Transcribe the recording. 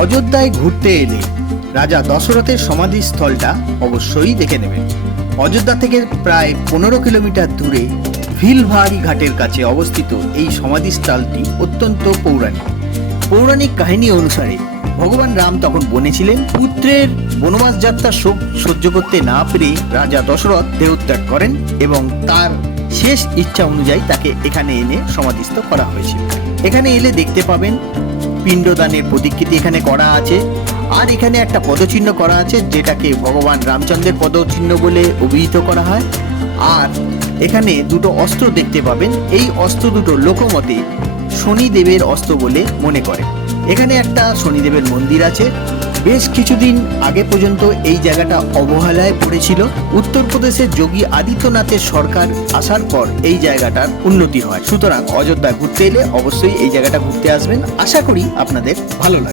অযোধ্যায় ঘুরতে এলে রাজা দশরথের সমাধিস্থলটা অবশ্যই দেখে নেবেন। অযোধ্যা থেকে প্রায় 15 কিলোমিটার দূরে ভিলভারি ঘাটের কাছে অবস্থিত এই সমাধিস্থলটি অত্যন্ত পৌরাণিক। পৌরাণিক কাহিনী অনুসারে ভগবান রাম তখন বনে ছিলেন। পুত্রের বনবাস যাত্রার শোক সহ্য করতে না পেরে রাজা দশরথ দেহত্যাগ করেন এবং তার শেষ ইচ্ছা অনুযায়ী তাকে এখানে এনে সমাধিস্থ করা হয়েছিল। এখানে এলে দেখতে পাবেন পিণ্ডদানের প্রতিকৃতি এখানে করা আছে, আর এখানে একটা পদচিহ্ন করা আছে যেটাকে ভগবান রামচন্দ্রের পদচিহ্ন বলে অভিহিত করা হয়। আর এখানে দুটো অস্ত্র দেখতে পাবেন, এই অস্ত্র দুটো লোকমতে শনিদেবের অস্ত্র বলে মনে করে। এখানে একটা শনিদেবের মন্দির আছে। বেশ কিছুদিন আগে পর্যন্ত এই জায়গাটা অবহেলায় পড়েছিল। উত্তরপ্রদেশের যোগী আদিত্যনাথের সরকার আসার পর এই জায়গাটার উন্নতি হয়। সুতরাং অযোধ্যা ঘুরতে এলে অবশ্যই এই জায়গাটা ঘুরতে আসবেন। আশা করি আপনাদের ভালো লাগবে।